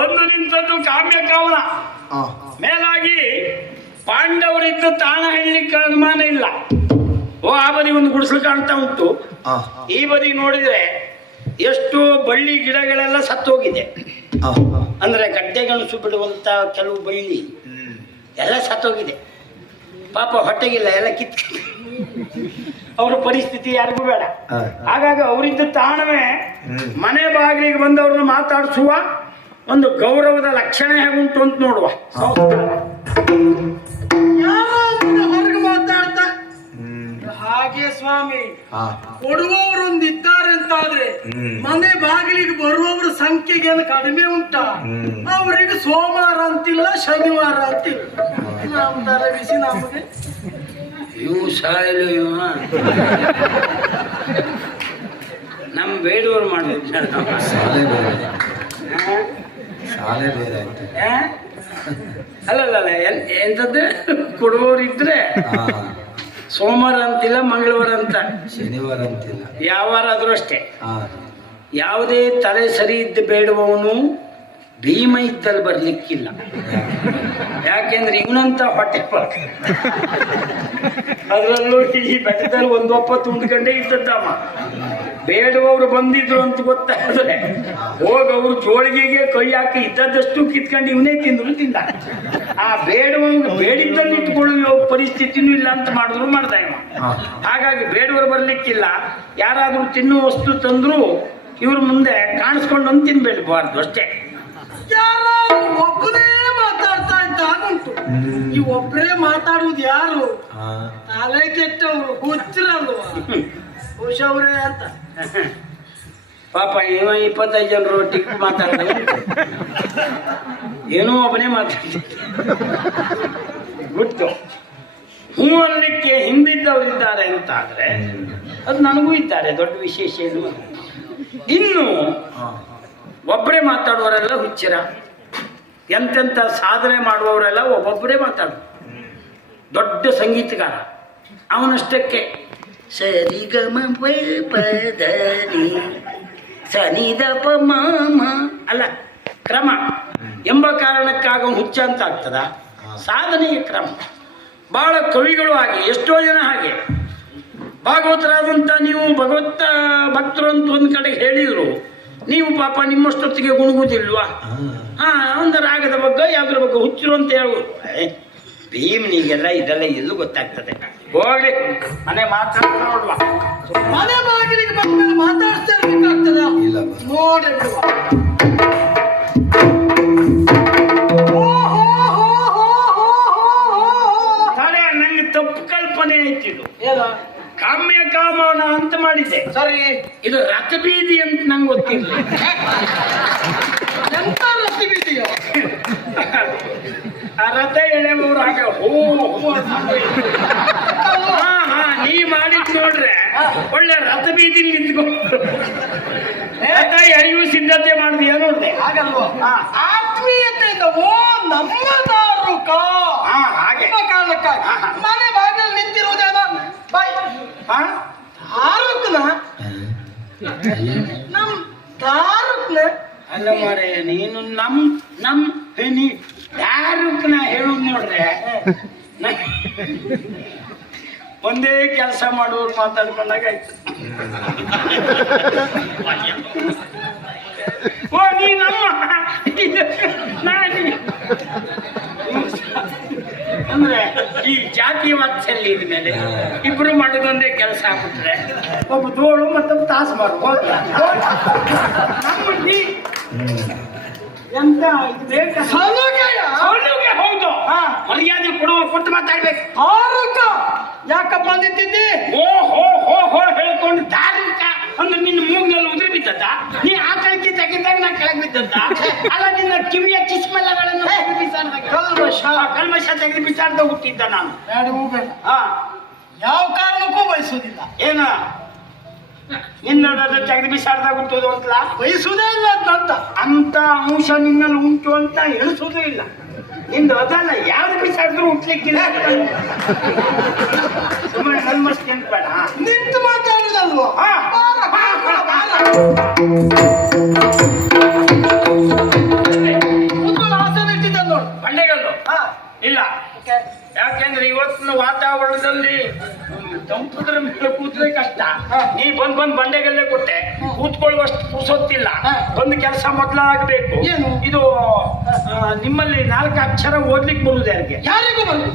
ಒಂದು ನಿಂತದ್ದು ಕಾಮ್ಯ ಕಾವನ ಮೇಲಾಗಿ ಪಾಂಡವರಿದ್ದು ತಾಣ ಹೇಳಲಿಕ್ಕೆ ಅನುಮಾನ ಇಲ್ಲ. ಓ ಆ ಬದಿ ಒಂದು ಗುಡಿಸಲು ಕಾಣ್ತಾ ಉಂಟು. ಈ ಬದಿ ನೋಡಿದ್ರೆ ಎಷ್ಟು ಬಳ್ಳಿ ಗಿಡಗಳೆಲ್ಲ ಸತ್ತೋಗಿದೆ. ಅಂದ್ರೆ ಗಡ್ಡೆ ಗೆಣಸು ಬಿಡುವಂತ ಕೆಲವು ಬಳ್ಳಿ. ಎಲ್ಲ ಸತ್ತೋಗಿದೆ. ಪಾಪ ಹೊಟ್ಟೆಗಿಲ್ಲ ಎಲ್ಲ ಕಿತ್ ಅವರ ಪರಿಸ್ಥಿತಿ ಯಾರಿಗೂ ಬೇಡ. ಹಾಗಾಗಿ ಅವರಿದ್ದ ತಾಣವೇ ಮನೆ ಬಾಗಿಲಿಗೆ ಬಂದವ್ರನ್ನ ಮಾತಾಡಿಸುವ ಒಂದು ಗೌರವದ ಲಕ್ಷಣ ಹೇಗುಂಟು ಅಂತ ನೋಡುವ. ಹೊರಗೆ ಮಾತಾಡ್ತಾ ಹಾಗೆ ಸ್ವಾಮಿ ಕೊಡುವವರೊಂದು ಇದ್ದಾರೆ ಅಂತಾದ್ರೆ ಮನೆ ಬಾಗಿಲಿಗೆ ಬರುವವರ ಸಂಖ್ಯೆಗೆ ಏನು ಕಡಿಮೆ ಉಂಟಾ? ಅವರಿಗೆ ಸೋಮವಾರ ಅಂತಿಲ್ಲ ಶನಿವಾರ ಅಂತಿಲ್ಲ. ನಮ್ದರ ಬಿಸಿ ನಮಗೆ ಇವು ಸಾಯಿಲು ಇವ ನಮ್ ಬೇಡವ್ರು ಮಾಡ್ಬೇಕು ಶಾಲೆ ಬೇರೆ. ಅಲ್ಲಲ್ಲ ಎಂತದ್ದು? ಕೊಡುವವರು ಇದ್ರೆ ಸೋಮವಾರ ಅಂತಿಲ್ಲ ಮಂಗಳವಾರ ಅಂತ. ಶನಿವಾರ ಅಂತಿಲ್ಲ. ಯಾವ ವಾರ ಆದ್ರೂ ಅಷ್ಟೇ. ಯಾವುದೇ ತಲೆ ಸರಿ ಇದ್ದ ಬೇಡುವವನು ಭೀಮ ಇದ್ದಲ್ಲಿ ಬರ್ಲಿಕ್ಕಿಲ್ಲ. ಯಾಕೆಂದ್ರೆ ಇವನಂತ ಹೊಟ್ಟೆ. ಅದರಲ್ಲೂ ಈ ಬೆಟ್ಟದಲ್ಲಿ ಒಂದು ಒಪ್ಪತ್ತು ಒಂದು ಗಂಟೆ ಇದ್ದದ್ದಮ್ಮ ಬೇಡವರು ಬಂದಿದ್ರು ಅಂತ ಗೊತ್ತಾದ್ರೆ ಹೋಗ ಅವರು ಜೋಳಿಗೆಗೆ ಕೈ ಹಾಕಿ ಇದ್ದದಷ್ಟು ಕಿತ್ಕೊಂಡು ಇವನೇ ತಿಂದ್ರು ತಿಂದ. ಆ ಬೇಡುವವ್ರಿಗೆ ಬೇಡಿದ್ದಲ್ಲಿ ಇಟ್ಕೊಳ್ಳುವ ಪರಿಸ್ಥಿತಿನೂ ಇಲ್ಲ ಅಂತ ಮಾಡಿದ್ರು ಮಾಡ್ದ ಇವ. ಹಾಗಾಗಿ ಬೇಡವರು ಬರ್ಲಿಕ್ಕಿಲ್ಲ. ಯಾರಾದ್ರೂ ತಿನ್ನುವ ವಸ್ತು ತಂದ್ರು ಇವ್ರ ಮುಂದೆ ಕಾಣಿಸ್ಕೊಂಡು ತಿನ್ಬೇಡಬಾರ್ದು ಅಷ್ಟೇ. ಮಾತಾಡ್ತಾ ಇದ್ದ ಹಾಗುಂಟು ಈ ಒಬ್ಬರೇ ಮಾತಾಡುವುದು ಯಾರು? ತಲೆ ಕೆಟ್ಟವರು ಹುಚ್ಚರಲ್ವಾ? ಹುಷವ್ರೆ ಅಂತ. ಪಾಪ ಇವ ಇಪ್ಪತ್ತೈದು ಜನರು ಟಿಕ್ ಮಾತಾಡ್ತಾರೆ ಏನೋ ಒಬ್ಬನೇ ಮಾತಾಡ್ತಾರೆ ಗೊತ್ತು ಹೂ ಹಿಂದಿದ್ದವ್ರು ಹಿಂದಿದ್ದವರಿದ್ದಾರೆ ಅಂತ ಆದ್ರೆ ಅದು ನನಗೂ ಇದ್ದಾರೆ ದೊಡ್ಡ ವಿಶೇಷ ಏನು. ಇನ್ನು ಒಬ್ಬರೇ ಮಾತಾಡುವರೆಲ್ಲ ಹುಚ್ಚರ. ಎಂತೆಂಥ ಸಾಧನೆ ಮಾಡುವವರೆಲ್ಲ ಒಬ್ಬೊಬ್ಬರೇ ಮಾತಾಡು. ದೊಡ್ಡ ಸಂಗೀತಗಾರ. ಅವನಷ್ಟಕ್ಕೆ ಸರಿ ಗಮ ಪದನಿ ಸನಿ ದ ಪ ಮಾಮ ಅಲ್ಲ, ಕ್ರಮ. ಎಂಬ ಕಾರಣಕ್ಕಾಗ ಹುಚ್ಚ ಅಂತ ಆಗ್ತದ ಸಾಧನೆಯ ಕ್ರಮ. ಬಹಳ ಕವಿಗಳು ಹಾಗೆ, ಎಷ್ಟೋ ಜನ ಹಾಗೆ. ಭಾಗವತರಾದಂಥ ನೀವು ಭಗವತ್ ಭಕ್ತರು ಅಂತ ಒಂದು ಕಡೆ ಹೇಳಿದ್ರು ನೀವು ಪಾಪ ನಿಮ್ಮಷ್ಟೊತ್ತಿಗೆ ಗುಣಗುದಿಲ್ವಾ? ಹಾ. ಒಂದು ರಾಗದ ಬಗ್ಗೆ ಯಾವ್ದ್ರ ಬಗ್ಗೆ ಹುಚ್ಚಿರು ಅಂತ ಹೇಳು. ಭೀಮ್ ನೀಗೆಲ್ಲ ಇದೆಲ್ಲ ಎಲ್ಲೂ ಗೊತ್ತಾಗ್ತದೆ. ಹೋಗ್ಲಿ. ಮನೆ ಮಾತಾಡ ನೋಡುವ. ಮನೆ ಬಾಗಿಲಿಗೆ ಬಂದ್ಮೇಲೆ ಮಾತಾಡ್ತಾ ಇರ್ಬೇಕಾಗ್ತದ ಇಲ್ಲ. ನೋಡಿ. ತಲೆ ನಂಗೆ ತಪ್ಪು ಕಲ್ಪನೆ ಐತಿದು? ಕಾಮ್ಯ ಕಾಮನ ಅಂತ ಮಾಡಿದ್ದೆ ಸರಿ. ಇದು ರಥಬೀದಿ ಅಂತ ನಂಗೆ ಗೊತ್ತಿಲ್ಲ. ಎಂತ ರಸ್ತೆ ಬೀದಿಯೋ ಆ ರಥ ಎಳೆಯವರು ಹಾಗೆ ಹೋ ಹೋ ಹಾ ಹಾ ನೀ ಮಾಡಿದ್ ನೋಡ್ರೆ ಒಳ್ಳೆ ರಥ ಬೀದಿಲಿ ನಿಂತ್ಕೊಂಡು ರಥ ಎಳೆಯುವ ಸಿದ್ಧತೆ ಮಾಡಿದ್ಯಾ ನೋಡ್ದೆ. ಹಾಗಲ್ವಾ. ಆತ್ಮೀಯತೆಯಿಂದ ಓ ನಮ್ಮದಾರು ಕಾ. ಹಾಗೆ. ಕಾರಣಕ್ಕಾಗಿ. ಮನೆ ಬಾಗಿಲು ನಿಂತಿರುವುದೇನೋ ಬಾಯ್. ಹಾ ತಾರುಕ್ನ ನಮ್ ತಾರಕ್ನ ಅಲ್ಲ ಮಾರೇ, ನೀನು ನಮ್ ನಮ್ ನೀ ತಾರಕ್ನ ಹೇಳುದ್ ನೋಡ್ರೆ ಒಂದೇ ಕೆಲಸ ಮಾಡುವವ್ರು ಮಾತಾಡ್ಕೊಂಡಾಗ ಆಯ್ತು. ಓ, ನೀ ನಮ್ಮ ಅಂದ್ರೆ ಈ ಜಾತಿ ವಾತ್ಸಲ್ಯ ಇದ್ಮೇಲೆ ಇಬ್ರು ಮಾಡೋದೊಂದೇ ಕೆಲಸ ಆಗ್ಬಿಟ್ರೆ ಒಬ್ಬ ತೋಳು ಮತ್ತೊಬ್ಬ ತಾಸು ಮಾಡ್ಬೋದು ಎಂತ ಇದು ಬೇಕಾ? ಹೌದು. ಮರ್ಯಾದೆ ಕೊಡುವ ಕೊಟ್ಟು ಮಾತಾಡ್ಬೇಕು. ಯಾಕಪ್ಪ ನಿಂತಿದ್ದಿ ಓ ಹೋ ಹೋ ಹೋ ಹೇಳ್ಕೊಂಡು ಧಾರ್ಮಿಕ ಅಂದ್ರೆ ನಿನ್ನ ಮೂಗ್ನಲ್ಲಿ ಉದುರಿ ಬಿದ್ದದ್ದ? ನೀ ಆ ಕಳಕಿ ತೆಗಿದಾಗ ನಾ ಕೆಳಗೆ ಬಿದ್ದದ್ದ? ಅಲ್ಲ ನಿನ್ನ ಕಿವಿಯ ಕಿಸ್ಮೆಲ್ಲಗಳನ್ನು ತೆಗೆದು ಬಿಸಾಡ್ದಾಗ ಕಲ್ಮಶ. ಆ ಕಲ್ಮಶ ತೆಗೆದು ಬಿಸಾಡ್ದ ಹುಟ್ಟಿದ್ದ ನಾನು. ಬೇಡ ಹೋಗ್ಬೇಡ. ಹಾ. ಯಾವ ಕಾರಣಕ್ಕೂ ಬಯಸುವುದಿಲ್ಲ. ಏನ? ನಿನ್ನ ತೆಗೆದು ಬಿಸಾಡ್ದಾಗ ಹುಟ್ಟೋದು ಅಂತಲ್ಲ? ಬಯಸುವುದೇ ಇಲ್ಲ ಅಂತ ಅಂತ ಅಂಶ ನಿನ್ನಲ್ಲಿ ಉಂಟು ಅಂತ ಎಣಿಸೋದು ಇಲ್ಲ. ನಿಂದು ಅದಲ್ಲ ಯಾರು ಬಿಸಾಡಿದ್ರು ಹುಟ್ಲಿಕ್ಕಿಲ್ಲ. ಸುಮ್ಮನೆ ಕಲ್ಮಸ್ತಿ ಅಂತ ಬೇಡ ನಿಂತು ಅಲ್ವಾ ಹಾ. ಬಾರ, ಬಾರ, ಬಾರ. ಹಾ. ಇಲ್ಲ. ಯಾಕೆಂದ್ರೆ ಇವತ್ತಿನ ವಾತಾವರಣದಲ್ಲಿ ತಂಪುದ್ರ ಮೇಲೆ ಕೂತ್ರೆ ಕಷ್ಟ. ನೀ ಬಂದ್ ಬಂದ್ ಬಂಡೆಗಲ್ಲೇ ಕೊಟ್ಟೆ. ಕೂತ್ಕೊಳ್ಳುವಷ್ಟು ಪುಸೊತ್ತಿಲ್ಲ. ಬಂದ್ ಕೆಲಸ ಮೊದಲಾಗಬೇಕು. ಏನು? ಇದು ನಿಮ್ಮಲ್ಲಿ ನಾಲ್ಕು ಅಕ್ಷರ ಓದ್ಲಿಕ್ಕೆ ಬರುವುದು ಯಾರಿಗೆ? ಯಾರಿಗೂ ಬರುದು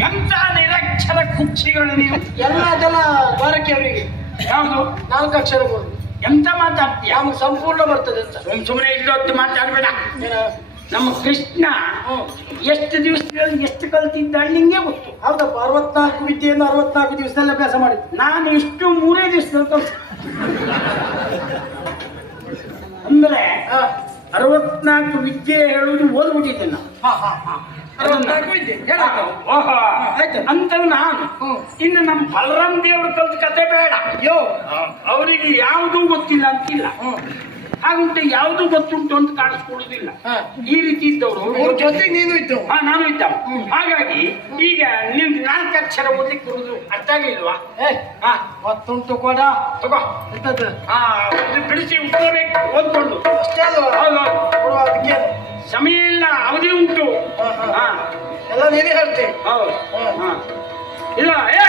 ಎಂತ ನಿರಕ್ಷರ ಕುಕ್ಷಿಗಳು ನೀವು? ಎಲ್ಲ ಜನ ಬಾರಕ್ಕೆ ಅವರಿಗೆ. ಯಾವುದು? ನಾಲ್ಕು ಅಕ್ಷರ ಬರುದು ಎಂತ ಮಾತಾಡ್ತೀಯ? ಯಾವ ಸಂಪೂರ್ಣ ಬರ್ತದೆ ಅಂತ. ಸುಮ್ ಸುಮ್ಮನೆ ಇಲ್ಲೊತ್ತು ಮಾತಾಡ್ಬೇಡ? ನಮ್ಮ ಕೃಷ್ಣ. ಎಷ್ಟು ದಿವಸದಲ್ಲಿ ಎಷ್ಟು ಕಲ್ತಿದ್ದಾಳೆ ನಿಂಗೆ ಗೊತ್ತು. ಹೌದಪ್ಪ ಅರವತ್ನಾಲ್ಕು ವಿದ್ಯೆಯಿಂದ ಅರವತ್ನಾಲ್ಕು ದಿವಸದಲ್ಲಿ ಅಭ್ಯಾಸ ಮಾಡಿದ್ದು. ನಾನು ಇಷ್ಟು ಮೂರೇ ದಿವಸದಲ್ಲಿ ಕಲ್ತ ಅಂದ್ರೆ. ಅರವತ್ನಾಲ್ಕು ವಿದ್ಯೆ ಹೇಳುವುದು ಓದ್ಬಿಟ್ಟಿದ್ದೆ ನಾನು. ಅಂತ ನಾನು. ಇನ್ನು ನಮ್ಮ ಬಲರಾಮ್ ದೇವ್ರ ಕಲ್ತ ಕತೆ ಬೇಡ. ಅಯ್ಯೋ. ಅವರಿಗೆ ಯಾವುದೂ ಗೊತ್ತಿಲ್ಲ ಅಂತಿಲ್ಲ. ಹ್ಮ್. ಯಾವ್ದು ಗೊತ್ತುಂಟು ಅಂತ ಕಾಣಿಸ್ಕೊಳ್ಳುದಿಲ್ಲ ಈ ರೀತಿ ಇದ್ದವರು. ಜೊತೆಗೆ ನೀನು ಇದ್ದವು. ಹಾ ನಾನು ಇದ್ದ. ಹಾಗಾಗಿ ಈಗ ನಿಮ್ಗೆ ನಾಲ್ಕು ಅಕ್ಷರ ಓದ್ಲಿಕ್ಕೆ ಬರುದು ಅರ್ಥ ಆಗಿಲ್ವಾ? ಗೊತ್ತುಂಟು ಕೂಡ. ತಗೋ. ಎಂತದ್ದು? ಹಾ ಇದು ಬಿಡಿಸಿ ಉಟ್ಕೋಬೇಕು ಓದ್ಕೊಂಡು. ಅಷ್ಟೇ ಅದಕ್ಕೇನು ಸಮಯ ಇಲ್ಲ ಅವಧಿ ಉಂಟು. ಎಲ್ಲ ನೀನೇ ಹೇಳ್ತೀನಿ ಹೌದು. ಇಲ್ಲ ಏ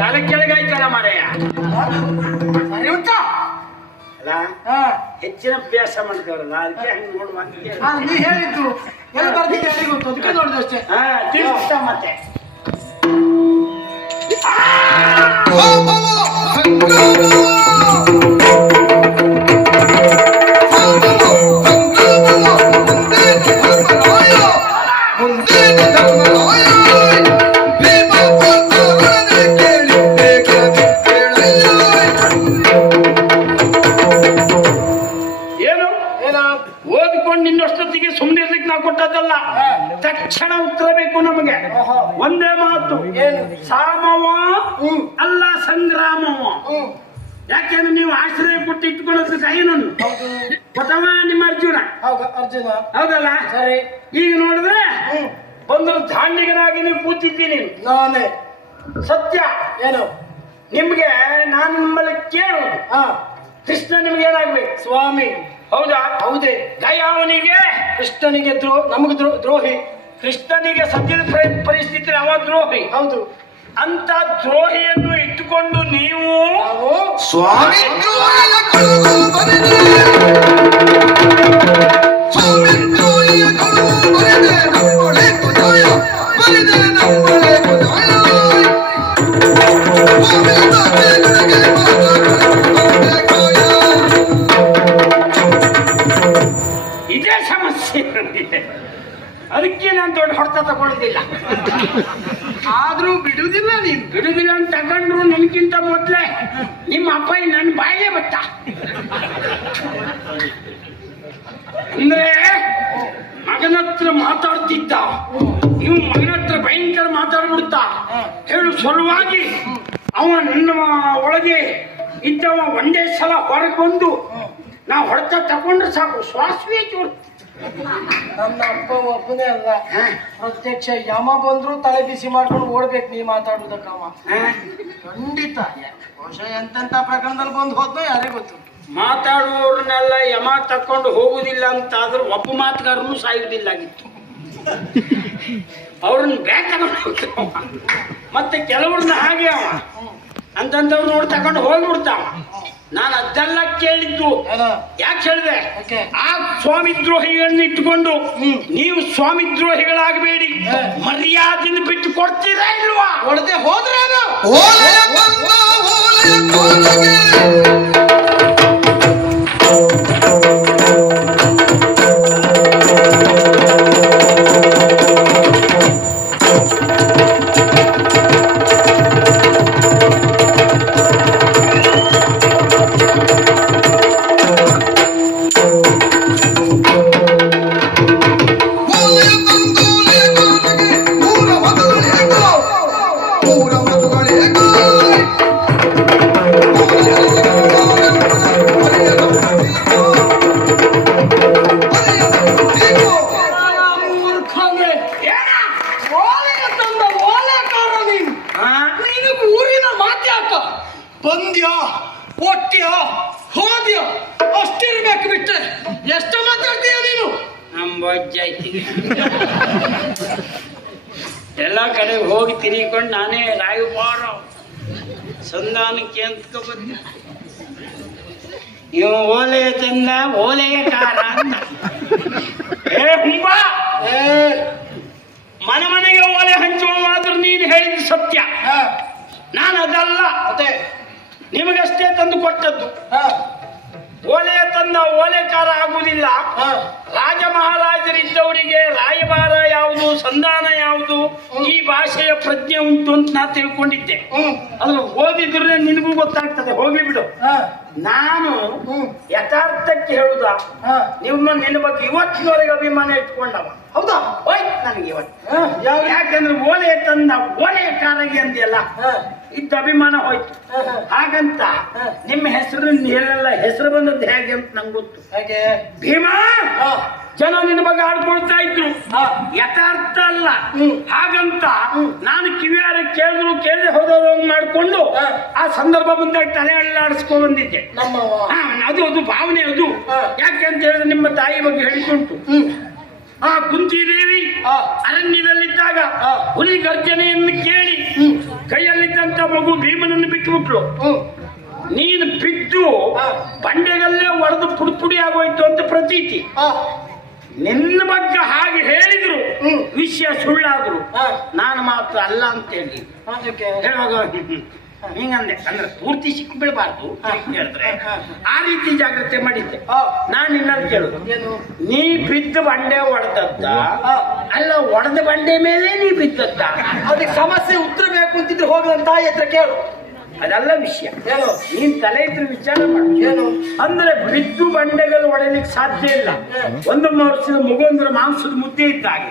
ತಲೆ ಕೆಳಗಾಯ್ತಲ್ಲ ಮಾರಯ್ಯ ಉಂಟಾ ಹೆಚ್ಚಿನ ಅಭ್ಯಾಸ ಮಾಡ್ತಾರಲ್ಲ ಅದಕ್ಕೆ ಹಂಗೆ ನೋಡುವ ನೀ ಹೇಳಿದ್ದು. ಎಲ್ಲ ಬರ್ದಿದ್ದೆ ಯಾರಿಗೆ ಗೊತ್ತು. ಅದಕ್ಕೆ ನೋಡಿದೆ ಅಷ್ಟೇ. ತಿಳಿಸ್ತಾ ಮತ್ತೆ. ಓದ್ಕೊಂಡು ಇನ್ನಷ್ಟೊತ್ತಿಗೆ ಸುಮ್ಮನೆ ಇರ್ಲಿಕ್ಕೆ ನಾವು ಕೊಟ್ಟದ್ದಲ್ಲ. ತಕ್ಷಣ ಉತ್ತರ ಬೇಕು ನಮಗೆ. ಒಂದೇ ಮಾತು. ಏನು? ಸಾಮವ ಅಲ್ಲ ಸಂಗ್ರಾಮವ. ಯಾಕೆಂದ್ರೆ ನೀವು ಆಶ್ರಯ ಕೊಟ್ಟು ಇಟ್ಕೊಳ್ಳೋದು ಕೈನನ್ನು ಪ್ರಥಮ ನಿಮ್ಮ ಅರ್ಜುನ. ಹೌದು ಅರ್ಜುನ. ಹೌದಲ್ಲ? ಸರಿ. ಈಗ ನೋಡಿದ್ರೆ ಒಂದು ಬಂದ್ರು ದಾಂಡಿಗನಾಗಿ ನೀವು ಕೂತಿದ್ದೀನಿ ನಾನೇ. ಸತ್ಯ. ಏನು? ನಿಮ್ಗೆ ನಾನು ನಿಮ್ಮಲ್ಲಿ ಕೇಳು. ಹಾ. ಕೃಷ್ಣ ನಿಮ್ಗೆ ಏನಾಗ್ಬೇಕು? ಸ್ವಾಮಿ. ಹೌದಾ? ಹೌದೇ. ದಯಾವನಿಗೆ ಕೃಷ್ಣನಿಗೆ ದ್ರೋ ನಮಗೆ ದ್ರೋ ದ್ರೋಹಿ. ಕೃಷ್ಣನಿಗೆ ಸದ್ಯದ ಪರಿ- ಪರಿಸ್ಥಿತಿ ಅವ ದ್ರೋಹಿ. ಹೌದು. ಅಂತ ದ್ರೋಹಿಯನ್ನು ಇಟ್ಟುಕೊಂಡು ನೀವು ಸ್ವಾಮಿ ಹೊಡೆತ ತಗೊಳ್ಳೋದಿಲ್ಲ. ಆದ್ರೂ ಬಿಡುದಿಲ್ಲ ನೀನು. ಬಿಡುದಿಲ್ಲ ಅಂತ ತಗೊಂಡ್ರು ನನ್ಗಿಂತ ಮೊದ್ಲೇ ನಿಮ್ಮ ಅಪ್ಪ ನನ್ನ ಬಾಯಿಗೆ ಬತ್ತ ಅಂದ್ರೆ ಮಗನ ಹತ್ರ ಮಾತಾಡ್ತಿದ್ದ. ನೀವು ಮಗನ ಹತ್ರ ಭಯಂಕರ ಮಾತಾಡ್ಬಿಡ್ತ. ಹೇಳು ಸಲುವಾಗಿ ಅವ ನನ್ನ ಒಳಗೆ ಇದ್ದವ ಒಂದೇ ಸಲ ಹೊರಗೆ ಬಂದು ನಾ ಹೊಡೆತ ತಗೊಂಡ್ರೆ ಸಾಕು. ಶ್ವಾಸವೇ ಚೂರು ನನ್ನ ಅಪ್ಪ ಒಬ್ಬನೇ ಅಲ್ಲ. ಪ್ರತ್ಯಕ್ಷ ಯಮ ಬಂದ್ರು ತಲೆ ಬಿಸಿ ಮಾಡ್ಕೊಂಡು ಓಡ್ಬೇಕು ನೀ ಮಾತಾಡುದಕ್ಕವ ಖಂಡಿತ. ಬಹುಶಃ ಎಂತೆಂತ ಪ್ರಕರಣದಲ್ಲಿ ಬಂದು ಹೋದ್ನೋ ಯಾರೇ ಗೊತ್ತು. ಮಾತಾಡುವವ್ರನ್ನೆಲ್ಲ ಯಮ ತಕ್ಕೊಂಡು ಹೋಗುದಿಲ್ಲ ಅಂತ ಆದ್ರೂ ಒಬ್ಬ ಮಾತುಗಾರನು ಸಾಯುವುದಿಲ್ಲ ಆಗಿತ್ತು ಅವ್ರನ್ನ ಬ್ಯಾಂಕ್ ಮತ್ತೆ ಕೆಲವ್ರನ್ನ ಹಾಗೆ ಅವ. ಅಂತಂದವ್ರು ನೋಡಿ ತಕೊಂಡು ಹೋಗ್ಬಿಡ್ತಾವ. ನಾನು ಅದೆಲ್ಲ ಕೇಳಿದ್ದು. ಯಾಕೆ ಹೇಳಿದೆ? ಆ ಸ್ವಾಮಿ ದ್ರೋಹಿಗಳನ್ನ ಇಟ್ಟುಕೊಂಡು ಹ್ಮ್. ನೀವು ಸ್ವಾಮಿ ದ್ರೋಹಿಗಳಾಗಬೇಡಿ ಮರ್ಯಾದೆ ಬಿಟ್ಟು ಕೊಡ್ತೀರಾ ಇಲ್ವಾ? ಹೊಡೆದೆ ಹೋದ್ರೇನು? ನೀವು ಓಲೆ ತಂದ ಕಾರ ಅಂತ ಏ ಹುಂಬ! ಮನೆ ಮನೆಗೆ ಓಲೆ ಹಂಚುವ ಮಾತ್ರ ನೀನು ಹೇಳಿದ ಸತ್ಯ. ನಾನು ಅದಲ್ಲ. ನಿಮಗಷ್ಟೇ ತಂದು ಕೊಟ್ಟದ್ದು. ಹಾ, ಓಲೆಯ ತಂದ ಓಲೆಕಾರ ಆಗುವುದಿಲ್ಲ. ರಾಜ ಮಹಾರಾಜರಿದ್ದವರಿಗೆ ರಾಯಭಾರ ಯಾವುದು ಸಂಧಾನ ಯಾವುದು ಈ ಭಾಷೆಯ ಪ್ರಜ್ಞೆ ಉಂಟು ಅಂತ ನಾ ತಿಳ್ಕೊಂಡಿದ್ದೆ. ಅದ್ರ ಅದು ಓದಿದ್ರೆ ನಿನಗೂ ಗೊತ್ತಾಗ್ತದೆ. ಹೋಗ್ಲಿ ಬಿಡು. ನಾನು ಯಥಾರ್ಥಕ್ಕೆ ಹೇಳುದ. ನಿಮ್ಮ ನಿನ್ನ ಬಗ್ಗೆ ಇವತ್ತಿನವರೆಗೆ ಅಭಿಮಾನ ಇಟ್ಕೊಂಡವ. ಹೌದಾ? ಹೋಯ್ತು ನನಗೆ ಇವತ್ತು. ಯಾಕಂದ್ರೆ ಓಲೆ ತಂದ ಓಲೆಯ ಕಾರಗೆ ಅಂದಿಯಲ್ಲ ಇದ್ದ ಅಭಿಮಾನ ಹೋಯ್ತು. ಹಾಗಂತ ನಿಮ್ಮ ಹೆಸರು ಹೇಳಲ್ಲ ಹೆಸರು ಬಂದದ್ದು ಹೇಗೆ ಅಂತ ನಂಗೆ ಗೊತ್ತು. ಹಾಗೆ? ಭೀಮಾ! ಜನ ನಿನ್ನ ಬಗ್ಗೆ ಆಡ್ಕೊಳ್ತಾ ಇದ್ರು. ಯಥಾರ್ಥ ಅಲ್ಲ. ಹಾಗಂತ ನಾನು ಕಿವಿಯಾರ ಕೇಳಿದ್ರು ಕೇಳದೆ ಹೋದವರು ಮಾಡಿಕೊಂಡು ಆ ಸಂದರ್ಭ ಬಂದಾಗ ತಲೆ ಅಳ್ಳಾಡಿಸ್ಕೊಂಡ್ ಬಂದಿದ್ದೆ. ಅದು ಅದು ಭಾವನೆ ಅದು. ಯಾಕೆ ಅಂತ ಹೇಳಿದ್ರೆ ನಿಮ್ಮ ತಾಯಿ ಬಗ್ಗೆ ಹೇಳಿಕೊಂಟು ಹ್ಮ್. ಆ ಕುಂತಿದೇವಿ ದೇವಿ ಅರಣ್ಯದಲ್ಲಿದ್ದಾಗ. ಹುಲಿ ಗರ್ಜನೆಯನ್ನು ಕೇಳಿ. ಕೈಯಲ್ಲಿದ್ದಂತ ಮಗು ಭೀಮನನ್ನು ಬಿಟ್ಟುಬಿಟ್ಲು. ನೀನು ಬಿದ್ದು. ಬಂಡೆಗಲ್ಲೇ ಒಡೆದು ಪುಡಿ ಪುಡಿ ಆಗೋಯ್ತು ಅಂತ ಪ್ರತೀತಿ. ನಿನ್ನ ಬಗ್ಗೆ ಹಾಗೆ ಹೇಳಿದ್ರು. ವಿಷಯ ಸುಳ್ಳಾದ್ರು. ನಾನು ಮಾತ್ರ ಅಲ್ಲ ಅಂತ ಹೇಳಿ. ಅದಕ್ಕೆ ಹೇಳುವಾಗ. ಹಿಂಗಂದೆ. ಅಂದ್ರೆ ಪೂರ್ತಿ ಸಿಕ್ಕಿ ಬಿಡಬಾರ್ದು ಹೇಳಿದ್ರೆ. ಆ ರೀತಿ ಜಾಗ್ರತೆ ಮಾಡಿದ್ದೆ. ನಾನು ಇನ್ನೊಂದು ಕೇಳುದು. ಏನು? ನೀ ಬಿದ್ದ ಬಂಡೆ ಒಡೆದದ್ದ. ಅಲ್ಲ ಒಡೆದ ಬಂಡೆ ಮೇಲೆ ನೀ ಬಿದ್ದದ್ದ? ಅದಕ್ಕೆ ಸಮಸ್ಯೆ ಉತ್ತರ ಬೇಕು ಅಂತಿದ್ರೆ ಹೋಗುವಂತ ಎತ್ತರ ತಾಯಿ ಹತ್ರ ಕೇಳು. ಅದಲ್ಲ ವಿಷಯ. ಏನು? ನೀನ್ ತಲೆ ಇದ್ರೆ ವಿಚಾರ ಮಾಡು. ಏನು? ಅಂದ್ರೆ ಬಿದ್ದು ಬಂಡೆಗಳು ಒಡೆಯಲಿಕ್ಕೆ ಸಾಧ್ಯ ಇಲ್ಲ. ಒಂದೊಂದು ಒಂದು ವರ್ಷದ ಮಗು ಮಾಂಸದ ಮುದ್ದೆ ಇದ್ದ ಹಾಗೆ.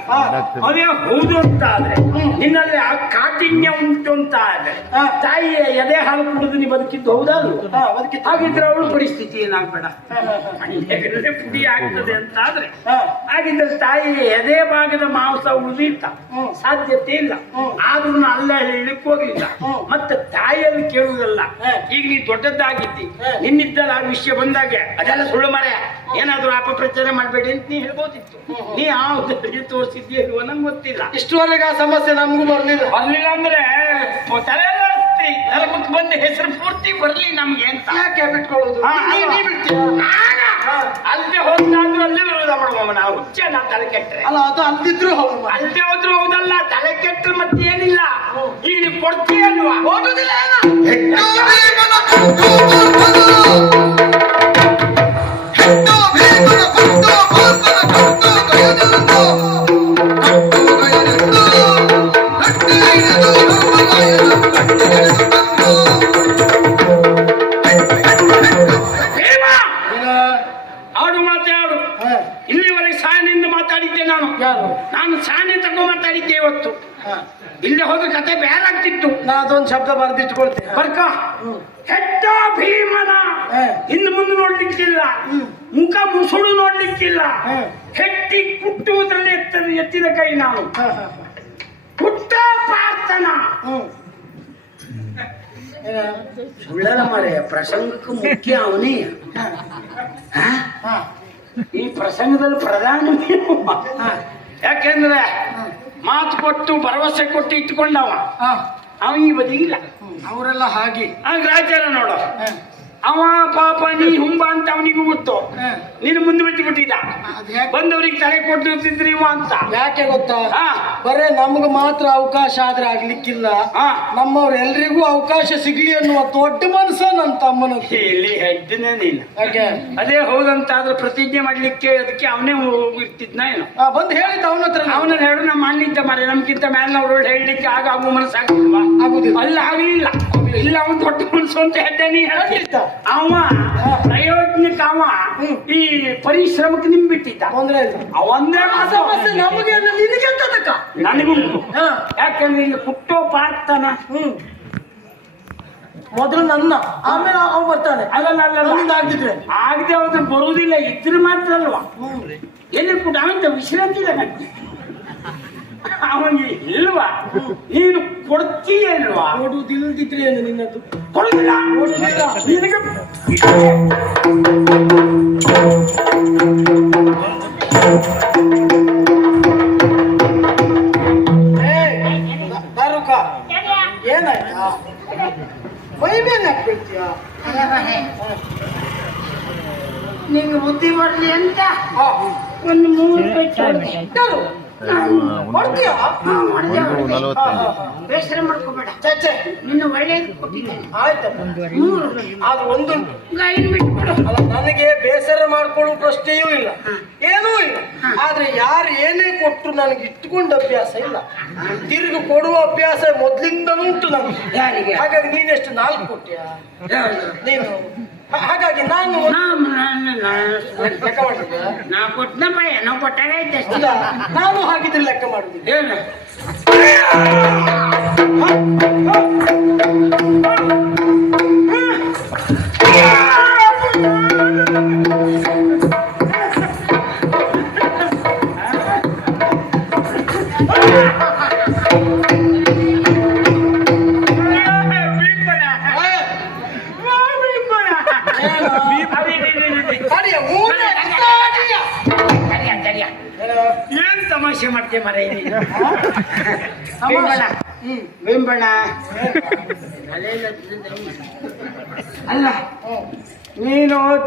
ಅದೇ ಹೌದು ಅಂತ ಆದ್ರೆ ನಿನ್ನಲ್ಲಿ ಆ ಕಾಠಿಣ್ಯ ಉಂಟು ಅಂತ ಆದ್ರೆ. ತಾಯಿಯ ಎದೆ ಹಾಲು ಕುಡಿದು ನೀ ಬದುಕಿದ್ದು ಹೌದಲ್ಲ ಹಾ, ಬದುಕಿತ್ತು. ಹಾಗಿದ್ರೆ ಅವಳು ಪರಿಸ್ಥಿತಿ ಏನಾಗ್ಬೇಡ. ಪುಡಿ ಆಗ್ತದೆ ಅಂತ ಆದ್ರೆ. ಹಾಗಿದ್ರೆ ತಾಯಿ ಎದೆ ಭಾಗದ ಮಾಂಸ ಉಳಿದಿತ್ತ. ಸಾಧ್ಯತೆ ಇಲ್ಲ. ಆದ್ರೂ ಅಲ್ಲ ಹೇಳಿಕ್ ಹೋಗ್ಲಿಲ್ಲ. ಮತ್ತೆ ತಾಯಿಯಲ್ಲಿ ಕೇಳುವುದಲ್ಲ ಈಗ ನೀ ದೊಡ್ಡದ್ದಾಗಿದ್ದಿ. ನಿನ್ನಿದ್ದಲ್ಲ ಆ ವಿಷಯ ಬಂದಾಗ. ಅದೆಲ್ಲ ಸುಳ್ಳು ಮರೆ ಏನಾದ್ರೂ ಅಪಪ್ರಚಾರ ಮಾಡಬೇಡಿ ಅಂತ ನೀ ಹೇಳ್ಬೋದಿತ್ತು. ನೀ ಯಾವ್ದು ತೋರಿಸಿದ್ದೀಯ ನಂಗೆ ಗೊತ್ತಿಲ್ಲ. ಇಷ್ಟುವರೆಗೆ ಆ ಸಮಸ್ಯೆ ನಮಗೂ ಬರ್ಲಿಲ್ಲ. ಬರ್ಲಿಲ್ಲ ಅಂದ್ರೆ ತಲೆ ತಲೆ ಮುತ್ತು ಬಂದ ಹೆಸರು ಪೂರ್ತಿ ಬರ್ಲಿ ನಮ್ಗೆ ಅಂತ. ಯಾಕೆ ಬಿಟ್ಕೊಳ್ಳೋದು? ಹಾ, ನೀ-? ಬಿಡ್ತೀಯ. ನಾನಾ? ಅಲ್ಲೇ ವಿರೋಧ ಮಾಡುವ ನಾವು ಹುಚ್ಚ ನಾ ತಲೆ ಕೆಟ್ಟರೆ ಅಲ್ಲ ಅದು ಅಲ್ದಿದ್ರು ಹೌದು ಹೋದ್ರು ಹೌದಲ್ಲ ತಲೆ ಕೆಟ್ಟರೆ ಮತ್ತೆ ಏನಿಲ್ಲ. ಈಗ ನೀವು ಕೊಡ್ತೀಯಲ್ವಾ ಹೋಗುದಿಲ್ಲ ಭೀಮನ ಹೋದ್ರೆ ಬೇರೆ ಆಗ್ತಿತ್ತು ನಾ ಅದೊಂದು ಶಬ್ದ ಬರೆದಿಟ್ಕೊಳ್ತೇನೆ ಬರ್ಕ ಹೆಟ್ಟ ಭೀಮನ. ಇನ್ನು ಮುಂದೆ ನೋಡ್ಲಿಕ್ಕಿಲ್ಲ ಮುಖ ಮುಸುಳು ನೋಡ್ಲಿಕ್ಕಿಲ್ಲ. ಹೆಟ್ಟಿ ಕುಟ್ಟುವುದರಲ್ಲಿ ಎತ್ತದ ಎತ್ತಿದ ಕೈ ನಾನು. ಪುಟ್ಟ ಪ್ರಾರ್ಥನ? ಸುಳ್ಳರ ಮರೆಯ ಪ್ರಸಂಗಕ್ಕೆ ಮುಖ್ಯ ಅವನೇ. ಈ ಪ್ರಸಂಗದಲ್ಲಿ ಪ್ರಧಾನ. ಯಾಕೆಂದ್ರೆ. ಮಾತು ಕೊಟ್ಟು ಭರವಸೆ ಕೊಟ್ಟು ಇಟ್ಕೊಂಡವ. ಅವ ಈ ಬದಿ ಇಲ್ಲ ಅವರೆಲ್ಲ ಹಾಗೆ ಆ ಗ್ರಾಚಾರ ನೋಡು ಹಾ. ಅವ ಪಾಪ ನೀ ಹುಂಬ ಅಂತ ಅವನಿಗೂ ಗೊತ್ತು. ನೀನು ಮುಂದೆ ಬಿಟ್ಟು ಬಿಟ್ಟಿದ್ದ? ಬಂದವರಿಗೆ ತಲೆ ಕೊಟ್ಟಿರ್ತಿದ್ರಿ ಇವ ಅಂತ. ಯಾಕೆ ಗೊತ್ತಾ? ಬರೇ ನಮ್ಗೆ ಮಾತ್ರ ಅವಕಾಶ ಆದ್ರೆ ಆಗ್ಲಿಕ್ಕಿಲ್ಲ. ನಮ್ಮವ್ರ ಎಲ್ರಿಗೂ ಅವಕಾಶ ಸಿಗ್ಲಿ ಅನ್ನುವ ದೊಡ್ಡ ಮನಸ್ಸ ನನ್ನ ತಮ್ಮನ ಇಲ್ಲಿ ಹೆಜ್ಜನೆ ನೀನು. ಅದೇ ಹೌದಂತಾದ್ರೆ ಪ್ರತಿಜ್ಞೆ ಮಾಡ್ಲಿಕ್ಕೆ ಅದಕ್ಕೆ ಅವನೇ ಹೋಗಿರ್ತಿದ್ನ ಏನು? ಬಂದು ಹೇಳಿದ್ದ ಅವನ ಹತ್ರ ಅವನ ಹೇಳು ನಮ್ಮ ಅಣ್ಣಿದ್ದ ಮರೆ ನಮ್ಗಿಂತ ಮೇಲಿನವ್ರು ಹೇಳಲಿಕ್ಕೆ ಆಗ ಆಗುವ ಮನಸ್ಸಾಗಿಲ್ವಾ ಆಗುದಿಲ್ಲ. ಅಲ್ಲ ಆಗ್ಲಿಲ್ಲ. ಇಲ್ಲ ಅವನ್ ದೊಡ್ಡ ಮನಸ್ಸು ಅಂತ ಹೆಜ್ಜೆ ನೀ ಹೇಳಿದ್ದ. ಅವ ಪ್ರಯೋಜನಕ್ಕೆ ಅವ ಈ ಪರಿಶ್ರಮಕ್ಕೆ ನಿಂಬಿಟ್ಟಿದ್ದ. ತೊಂದ್ರೆ ಇಲ್ಲ. ಅವಂದೇ ಸಮಸ್ಯೆ ನಮಗೆ ಅಲ್ಲ, ನಿನಗೆ ಅಂತದಕ್ಕ ನನಗುಂಟು. ಹಾ. ಯಾಕಂದ್ರೆ ಇಲ್ಲಿ ಹುಟ್ಟೋ ಪ್ರಾರ್ಥನ ಹ್ಮ್. ಮೊದಲು ನನ್ನ ಆಮೇಲೆ ಅವ ಬರ್ತಾನೆ. ಅದಲ್ಲ ನನ್ನಿಂದ ಅಲ್ಲ ಆಗ್ತಿದ್ರೆ ಆಗದೆ ಹೋದ್ರೆ ಬರುವುದಿಲ್ಲ ಇದ್ರೆ ಮಾತ್ರ ಅಲ್ವಾ? ಹ್ಮ್. ಎಲ್ಲಿ ಕೂಡ ಅವಂತ ವಿಶ್ರಾಂತಿ ಇಲ್ಲ ನನಗೆ. ಅವನಿಗೆ ಇಲ್ವಾ? ನೀನು ಕೊಡ್ತೀಯ ಇಲ್ವಾ ಕೊಡುದಿಲ್ದಿದ್ರೆ ಏನು ನಿನ್ನದು? ಏನಾಯ್ತಾ ಮೈ ಮೇಲೆ ಹಾಕ್ಬಿಡ್ತೀಯಾ ನಿಂಗೆ ಬುದ್ಧಿ ಬರ್ಲಿ ಅಂತ? ಒಂದು ಮೂರು ಪೆಟ್ಟು ಹೊಡ್ದೆ. ಯಾರು ಮಾಡ್ತೀಯಾ ಬೇಸರ ಮಾಡ್ಕೋಬೇಡ. ಚಚ್ಚೆ ನಿನ್ನ ಒಳ್ಳೇದು ಕೊಟ್ಟಿದ್ದೇನೆ ಆಯ್ತಪ್ಪ ಮೂರು ಅದು ಒಂದು ಅಲ್ಲ ನನಗೆ ಬೇಸರ ಮಾಡ್ಕೊಳ್ಳೋ ಪ್ರಶ್ನೆಯೂ ಇಲ್ಲ. ಏನೂ ಇಲ್ಲ. ಆದ್ರೆ ಯಾರು ಏನೇ ಕೊಟ್ಟರು ನನಗೆ ಇಟ್ಟುಕೊಂಡ ಅಭ್ಯಾಸ ಇಲ್ಲ. ತಿರುಗಿ ಕೊಡುವ ಅಭ್ಯಾಸ ಮೊದ್ಲಿಂದಲೂ ಉಂಟು ನನಗೆ ಹಾಗಾಗಿ ನೀನೆಷ್ಟು ನಾಲ್ಕು ಕೊಟ್ಟಿಯಾ? ನೀನು ಹಾಗಾಗಿ ನಾನು ಲೆಕ್ಕ ಮಾಡಿದ್ಯಾ ನಾ ಕೊಟ್ಟನಪ್ಪ ನಾವು ಕೊಟ್ಟಾಗ ಐತೆ ಅಷ್ಟೇ. ಇಲ್ಲ ನಾನು ಹಾಗಿದ್ರೆ ಲೆಕ್ಕ ಮಾಡುದಿಲ್ಲ. ಏನು?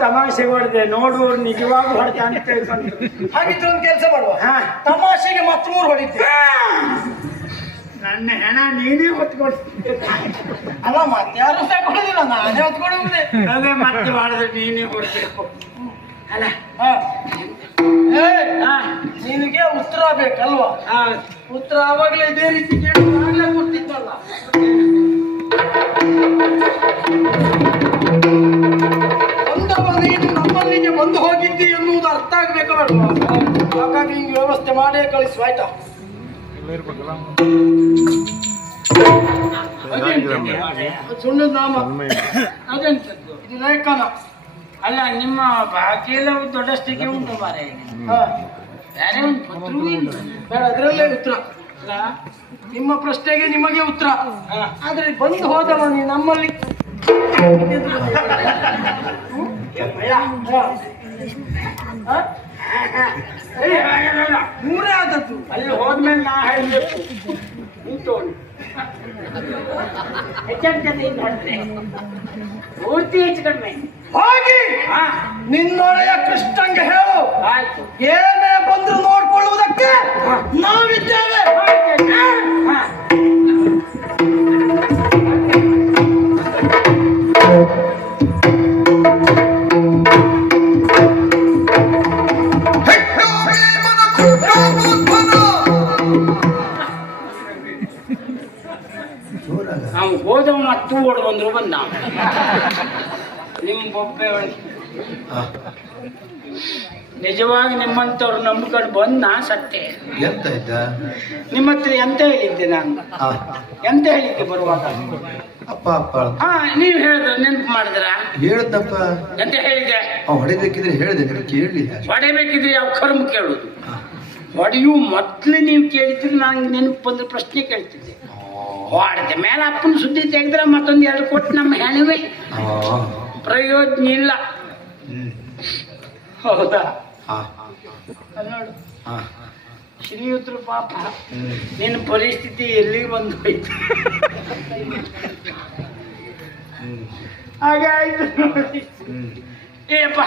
ತಮಾಷೆ ಹೊಡೆದೆ ನೋಡು ನಿಜವಾಗೂ ಹೊಡೆದ ಅಂತ ಹಾಗಿದ್ರೆ ಒಂದು ಕೆಲಸ ಮಾಡುವ. ಹಾ. ತಮಾಷೆಗೆ ಮತ್ತೆ ಮೂರು ಹೊಡಿತೀವಿ ನನ್ನ ಹೆಣ ನೀನೇ ಹೊತ್ಕೊಡ್. ಅಲ್ಲ ಮತ್ತೆ ಯಾರು ತಗೊಳ್ಳೋದಿಲ್ಲ ನಾನೇ ಹೊತ್ಕೊಳ್ಳುವುದೇ ಅದೇ ಮತ್ತೆ ಮಾಡಿದ್ರೆ ನೀನೇ ಕೊಡ್ಬೇಕು. ಅಲ್ಲ. ಹಾ. ನಿನಗೆ ಉತ್ತರ ಬೇಕಲ್ವಾ. ಉತ್ತರ ಆವಾಗಲೇ ಇದೇ ರೀತಿ ಕೇಳಿ ಆಗ್ಲೇ ಬೇಡವಾ ಹಾಗಾಗಿ ಹಿಂಗೆ ವ್ಯವಸ್ಥೆ ಮಾಡೇ ಕಳಿಸುವ ಆಯ್ತಾ? ಸುಣ್ಣದ ನಾಮ. ಅದೆಂತದ್ದು ಇದು ಲೇಖನ. ಅಲ್ಲ ನಿಮ್ಮ ಬಾಕಿ ಎಲ್ಲ ದೊಡ್ಡಷ್ಟಿಗೆ ಉಂಟು ಮಾರೆ ಹಾ. ಬೇರೆ ಒಂದು ಪತ್ರವೂ ಇಲ್ಲ ಬೇಡ ಅದರಲ್ಲೇ ಉತ್ತರ. ಅಲ್ಲ ನಿಮ್ಮ ಪ್ರಶ್ನೆಗೆ ನಿಮಗೆ ಉತ್ತರ. ಆದ್ರೆ ಬಂದು ಹೋದವ ನೀ ನಮ್ಮಲ್ಲಿ ಹಾ? ಮೂರೇ ಆದದ್ದು ಅಲ್ಲಿ ಹೋದ್ಮೇಲೆ ನಾ ಹೇಳಬೇಕು ಉಂಟು ಹೆಚ್ಚಂತದಿಂದ ಹೊರಟ್ರೆ. ಪೂರ್ತಿ ಹೆಚ್ಚು ಕಡಿಮೆ. ಹೋಗಿ ಹಾ. ನಿನ್ನೊಳೆಯ ಕೃಷ್ಣಂಗೆ ಹೇಳು. ಆಯ್ತು. ಏನೇ ಬಂದ್ರು ನೋಡ್ಕೊಳ್ಳುವುದಕ್ಕೆ ನಾವಿದ್ದೇವೆ. ಬೊಬ್ಬೆ ನಿಜವಾಗಿ ನಿಮ್ಮಂತವ್ರು ನಂಬಿಕೊಂಡು ಬಂದ ನಾ ಸತ್ತೆ ಎಂತ ಇದ್ದ? ನಿಮ್ಮ ಹತ್ರ ಎಂತ ಹೇಳಿದ್ದೆ ನಾನು? ಆ, ಎಂತ ಹೇಳಿದ್ದೆ ಬರುವಾಗ? ಅಪ್ಪ ಅಪ್ಪ. ಹಾ ನೀವು ಹೇಳಿದ್ರ ನೆನಪು ಮಾಡಿದ್ರ? ಹೇಳದಪ್ಪ. ಎಂತ ಹೇಳಿದೆ ಅವ್ ಹೊಡಿಬೇಕಿದ್ರೆ ಹೇಳಿದೆ ನೀನು ಕೇಳಲಿಲ್ಲ ಹೊಡೆಯಬೇಕಿದ್ರೆ ಯಾವ ಕರ್ಮ ಕೇಳುದು? ಹೊಡೆಯು ಮೊದ್ಲು ನೀವು ಕೇಳಿದ್ರೆ ನಂಗೆ ನೆನಪು ಬಂದ್ರೆ ಪ್ರಶ್ನೆ ಕೇಳ್ತಿದ್ದೆ. ಹೊಡೆದ ಮೇಲೆ ಅಪ್ಪನ ಸುದ್ದಿ ತೆಗೆದ್ರೆ ಮತ್ತೊಂದು ಎರಡು ಕೊಟ್ಟು ನಮ್ಮ ಹೆಣವೆ. ಪ್ರಯೋಜನ ಇಲ್ಲ. ಹೌದಾ? ನೋಡು. ಶ್ರೀಯುತರು ಪಾಪ. ನಿನ್ನ ಪರಿಸ್ಥಿತಿ ಎಲ್ಲಿಗೆ ಬಂದು ಹೋಯ್ತು? ಹಾಗೆ ಆಯ್ತು. ಏಪ ಏಪ್ಪ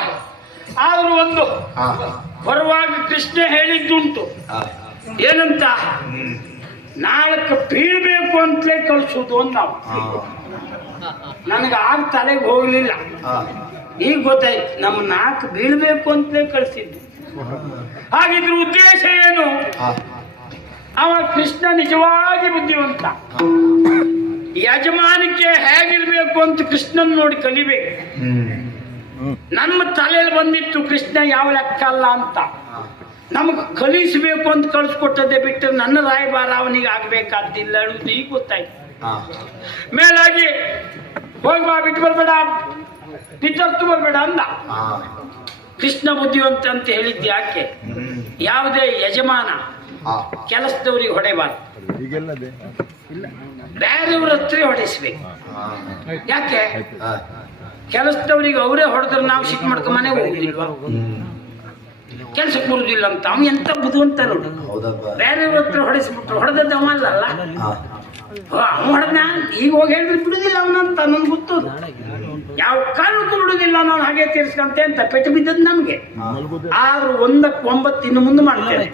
ಆದ್ರೂ ಒಂದು ಬರುವಾಗ ಕೃಷ್ಣ ಹೇಳಿದ್ದುಂಟು. ಏನಂತ? ನಾಲ್ಕು ಬೀಳ್ಬೇಕು ಅಂತಲೇ ಕಳಿಸೋದು ಅಂತ ನಾವು. ನನಗೆ ಆಗ ತಲೆಗೆ ಹೋಗ್ಲಿಲ್ಲ. ಈಗ ಗೊತ್ತಾಯ್ತು ನಮ್ಮ ನಾಲ್ಕು ಬೀಳ್ಬೇಕು ಅಂತ ಕಳ್ಸಿದ್ದು. ಹಾಗಿದ್ರ ಉದ್ದೇಶ ಏನು? ಅವ ಕೃಷ್ಣ ನಿಜವಾಗಿ ಬುದ್ಧಿವಂತ. ಯಜಮಾನಿಕೆ ಹೇಗಿರ್ಬೇಕು ಅಂತ ಕೃಷ್ಣನ್ ನೋಡಿ ಕಲಿಬೇಕು. ನಮ್ಮ ತಲೆಯಲ್ಲಿ ಬಂದಿತ್ತು ಕೃಷ್ಣ ಯಾವ ಲೆಕ್ಕ ಅಲ್ಲ ಅಂತ. ನಮಗೆ ಕಲಿಸಬೇಕು ಅಂತ ಕಳಿಸ್ಕೊಟ್ಟದ್ದೇ ಬಿಟ್ಟು ನನ್ನ ರಾಯಭಾರ ಅವನಿಗೆ ಆಗ್ಬೇಕಾದಿಲ್ಲ ಅನ್ನೋದು ಈಗ ಗೊತ್ತಾಯ್ತು. ಮೇಲಾಗಿ ಹೋಗ್ಬಾ ಬಿಟ್ಟು ಬರ್ಬೇಡ. ಬಿಟ್ಟು ಬರ್ಬೇಡ ಅಂದ. ಕೃಷ್ಣ ಬುದ್ಧಿವಂತ ಅಂತ ಹೇಳಿದ್ದು ಯಾಕೆ? ಯಾವುದೇ ಯಜಮಾನ ಕೆಲಸದವ್ರಿಗೆ ಹೊಡೆಬಾರ್ದು ಬೇರೆಯವ್ರ ಹತ್ರ ಹೊಡೆಸ್ಬೇಕು. ಯಾಕೆ? ಕೆಲಸದವ್ರಿಗೆ ಅವರೇ ಹೊಡೆದ್ರೆ ನಾವು ಸಿಟ್ಟು ಮಾಡ್ಕೊ ಮನೆಗೆ ಹೋಗುದಿಲ್ವಾ. ಕೆಲ್ಸಕ್ಕೆ ಬರುದಿಲ್ಲ ಅಂತ. ಅವ್ನು ಎಂತ ಬುದ್ಧಿವಂತ ನೋಡಿ. ಬೇರೆಯವ್ರ ಹತ್ರ ಹೊಡೆಸ್ಬಿಟ್ರು. ಹೊಡೆದದ್ದು ಹೊಡೆದ್ನ ಈಗ ಹೋಗಿ ಹೇಳಿದ್ರೆ ಬಿಡುದಿಲ್ಲ ಅವನಂತ ನನ್ಗೆ ಗೊತ್ತು. ಯಾವ ಕಾರಣಕ್ಕೂ ಬಿಡುದಿಲ್ಲ ನಾನು ಹಾಗೆ ತೀರ್ಸ್ಕಂತೆ ಅಂತ ಪೆಟ್ಟು ಬಿದ್ದದ್ದು ನಮ್ಗೆ. ಆದ್ರೂ ಒಂದಕ್ಕೆ ಒಂಬತ್ತು ಇನ್ನು ಮುಂದೆ ಮಾಡ್ತೇನೆ.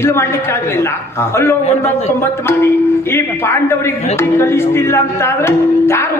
ಇಲ್ಲಿ ಮಾಡ್ಲಿಕ್ಕೆ ಆಗ್ಲಿಲ್ಲ. ಅಲ್ಲೋ ಒಂದಕ್ಕೆ ಒಂಬತ್ತು ಮಾಡಿ. ಈ ಪಾಂಡವರಿಗೆ ಬುದ್ಧಿ ಕಲಿಸ್ತಿಲ್ಲ ಅಂತ ಆದ್ರೆ ಯಾರು